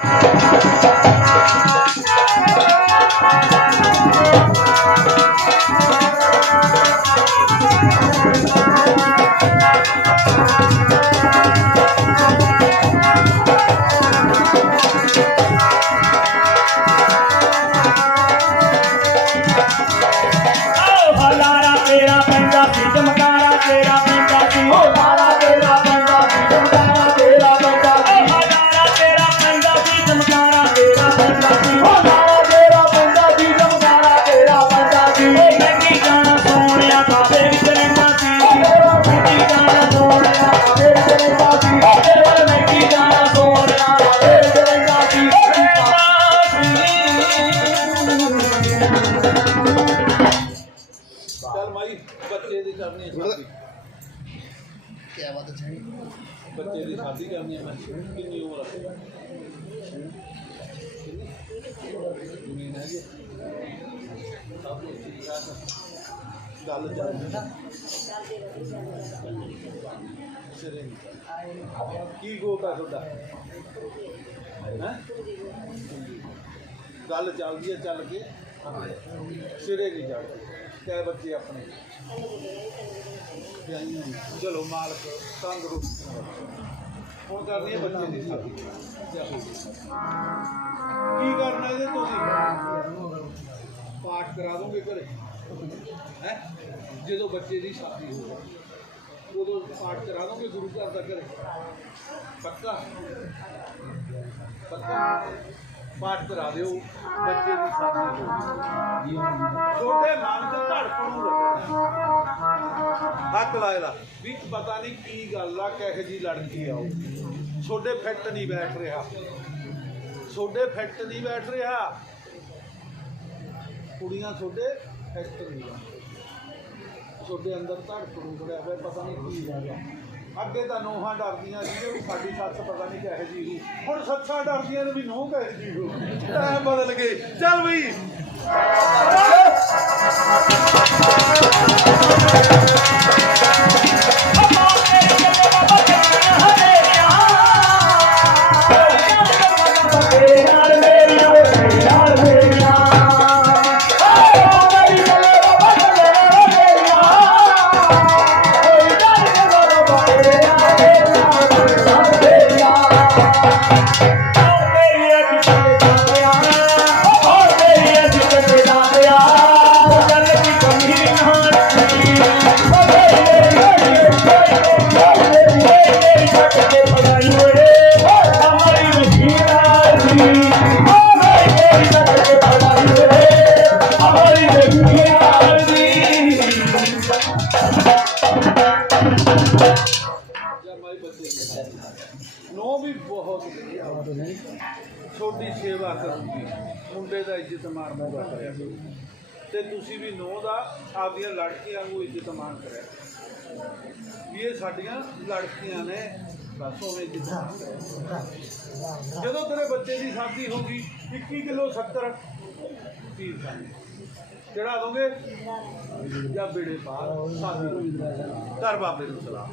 Thank you. ਚੱਲ ਮਾਈ ਬੱਚੇ ਦੀ ਕਰਨੀ ਹੈ ਸ਼ਾਦੀ ਕੀ ਬਾਤ ਹੈ ਬੱਚੇ ਦੀ ਸ਼ਾਦੀ ਕਰਨੀ ਹੈ ਮੈਂ ਕਿੰਨੀ ਉਮਰ ਹੈ ਜ਼ਮੀਨ ਹੈ ਜੀ ਸਭ ਕੁਝ ਠੀਕ ਠਾਕ ਹੈ। ਗੱਲ ਚੱਲ ਸਿਰੇ ਨਹੀਂ। ਕੀ ਗੋਤਾ ਤੁਹਾਡਾ ਹੈ ਗੱਲ ਚੱਲਦੀ ਹੈ ਚੱਲ ਕੇ ਸਿਰੇ ਨਹੀਂ ਚੜਦੀ ਕੈ ਬੱਚੇ ਆਪਣੇ। ਚਲੋ ਮਾਲਕ ਤੰਦਰੁਸਤ ਹੁਣ ਕਰਨੀ ਹੈ ਬੱਚੇ ਦੀ ਸ਼ਾਦੀ। ਕੀ ਕਰਨਾ ਇਹਦੇ ਤੁਸੀਂ ਪਾਠ ਕਰਾ ਦੋਗੇ ਘਰੇ। ਹੈ? ਜਦੋਂ ਬੱਚੇ ਦੀ ਸ਼ਾਦੀ ਹੋਵੇ, ਉਦੋਂ ਪਾਠ ਕਰਾ ਦੋਗੇ ਗੁਰੂ ਘਰ ਦਾ ਘਰੇ। ਪੱਕਾ? ਪੱਕਾ। ਪਾਠ ਕਰਾ ਦਿਓ ਬੱਚੇ ਦੀ ਸ਼ਾਦੀ ਹੋਵੇ ਛੋਟੇ ਮਨ ਧੜਕਣ ਨੂੰ ਲੱਗਣਾ। ਹੱਕ ਲਾਇਦਾ ਵੀ ਪਤਾ ਨਹੀਂ ਕੀ ਗੱਲ ਆ, ਕਿਹੋ ਜੀ ਲੜਕੀ ਆ ਉਹ। ਛੋਡੇ ਫਿੱਟ ਨਹੀਂ ਬੈਠ ਰਿਹਾ। ਛੋਡੇ ਫਿੱਟ ਨਹੀਂ ਬੈਠ ਰਿਹਾ। ਕੁੜੀਆਂ ਛੋਡੇ ਫਿੱਟ ਨਹੀਂ ਛੋਡੇ ਅੰਦਰ ਧੜਕਣ ਨੂੰ ਬੜਿਆ ਹੋਇਆ, ਪਤਾ ਨਹੀਂ ਕੀ ਗੱਲ ਆ ਅੱਗੇ ਤਾਂ ਨੋਹਾਂ ਡਰਦੀਆਂ ਸੀ ਵੀ ਸਾਡੀ ਸੱਸ ਪਤਾ ਨਹੀਂ ਕਿਹੋ ਜੀ ਹੂ ਹੁਣ ਸੱਸਾਂ ਡਰਦੀਆਂ ਨੇ ਵੀ ਨੋਹ ਕਿਹੋ ਜੀ ਹੂ ਟਾਈਮ ਬਦਲ ਗਏ। ਚੱਲ ਬਈ Música ਵੀ ਬਹੁਤ ਵਧੀਆ ਸੇਵਾ ਕਰੂਗੀ। ਮੁੰਡੇ ਦਾ ਇੱਜ਼ਤ ਮਾਣ ਪੂਰਾ ਕਰਿਆ ਤੇ ਤੁਸੀਂ ਵੀ ਨੋ ਦਾ ਆਪਦੀਆਂ ਲੜਕੀਆਂ ਨੂੰ ਇੱਜ਼ਤ ਮਾਣ ਕਰਿਆ। ਵੀ ਇਹ ਸਾਡੀਆਂ ਲੜਕੀਆਂ ਨੇ ਬਸ ਉਵੇਂ ਇੱਜ਼ਤ ਮਾਣ ਕਰਿਆ ਜਦੋਂ ਤੇਰੇ ਬੱਚੇ ਦੀ ਸ਼ਾਦੀ ਹੋਗੀ 21 ਕਿਲੋ 70 ਤੀਰ ਖਾਣੇ। ਚੜਾ ਦੋਗੇ? ਜਾਂ ਬੇੜੇ ਪਾਰ? ਸ਼ਾਦੀ। ਹੋਈ ਕਰ ਬਾਬੇ ਨੂੰ ਸਲਾਮ।